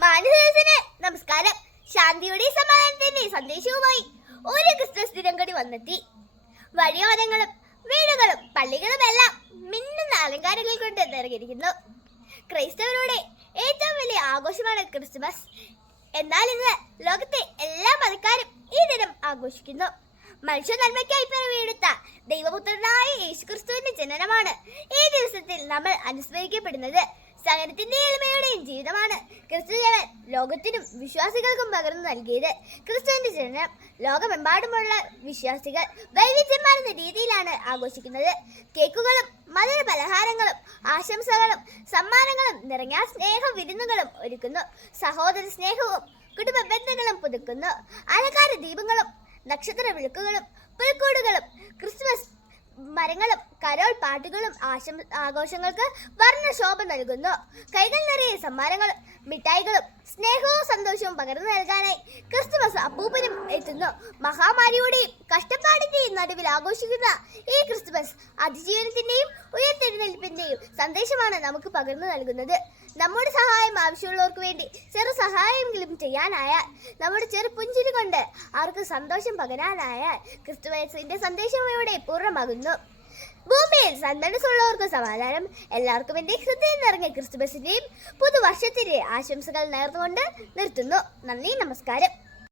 മാനസത്തിന് നമസ്കാരം. ശാന്തിയുടെയും സമാധാനത്തിന്റെയും സന്ദേശവുമായി ഒരു ക്രിസ്മസ് ദിനം കൂടി വന്നെത്തി. വഴിയോരങ്ങളും വീടുകളും പള്ളികളും എല്ലാം മിന്നുന്ന അലങ്കാരങ്ങൾ കൊണ്ട് നിറഞ്ഞിരിക്കുന്നു. ക്രൈസ്തവരുടെ ഏറ്റവും വലിയ ആഘോഷമാണ് ക്രിസ്മസ്. എന്നാൽ ഇന്ന് ലോകത്തെ എല്ലാ മതക്കാരും ഈ ദിനം ആഘോഷിക്കുന്നു. മനുഷ്യ നന്മയ്ക്കായി പിറവിയെടുത്ത ദൈവപുത്രനായ യേശുക്രിസ്തുവിന്റെ ജനനമാണ് ഈ ദിവസത്തിൽ നമ്മൾ അനുസ്മരിക്കപ്പെടുന്നത്. സഹനത്തിന്റെയും എളിമയുടെയും ജീവിതമാണ് ക്രിസ്തുജനൻ ലോകത്തിനും വിശ്വാസികൾക്കും പകർന്നു നൽകിയത്. ക്രിസ്തുവിന്റെ ജനനം ലോകമെമ്പാടുമുള്ള വിശ്വാസികൾ വൈവിധ്യമാർന്ന രീതിയിലാണ് ആഘോഷിക്കുന്നത്. കേക്കുകളും മധുര പലഹാരങ്ങളും ആശംസകളും സമ്മാനങ്ങളും നിറഞ്ഞ സ്നേഹ വിരുന്നുകളും ഒരുക്കുന്നു. സഹോദര സ്നേഹവും കുടുംബ ബന്ധങ്ങളും പുതുക്കുന്നു. അലങ്കാര ദീപങ്ങളും നക്ഷത്ര വിളക്കുകളും പുൽക്കൂടുകളും ക്രിസ്മസ് മരങ്ങളും കരോൾ പാട്ടുകളും ആഘോഷങ്ങൾക്ക് വർണ്ണശോഭ നൽകുന്നു. കൈകൾ നിറയെ സമ്മാനങ്ങളും മിഠായികളും സ്നേഹവും സന്തോഷവും പകർന്നു നൽകാനായി ക്രിസ്തുമസ് അപ്പൂപ്പനും എത്തുന്നു. മഹാമാരിയുടെയും കഷ്ടപ്പാടിന്റെയും നടുവിൽ ആഘോഷിക്കുന്ന ഈ ക്രിസ്തുമസ് അതിജീവനത്തിന്റെയും ഉയർത്തെഴുന്നേൽപ്പിന്റെയും സന്ദേശമാണ് നമുക്ക് പകർന്നു നൽകുന്നത്. നമ്മുടെ സഹായം ആവശ്യമുള്ളവർക്ക് വേണ്ടി ചെറു സഹായമെങ്കിലും ചെയ്യാനായാൽ, നമ്മുടെ ചെറു പുഞ്ചിരി കൊണ്ട് അവർക്ക് സന്തോഷം പകരാനായാൽ ക്രിസ്തുമസിന്റെ സന്ദേശം ഇവിടെ പൂർണ്ണമാകുന്നു. ഭൂമിയിൽ സന്മനസ്സുള്ളവർക്ക് സമാധാനം. എല്ലാവർക്കും എന്റെ ഹൃദയം നിറഞ്ഞ ക്രിസ്തുമസിന്റെയും പുതുവർഷത്തിന്റെ ആശംസകൾ നേർന്നുകൊണ്ട് നിർത്തുന്നു. നന്ദി, നമസ്കാരം.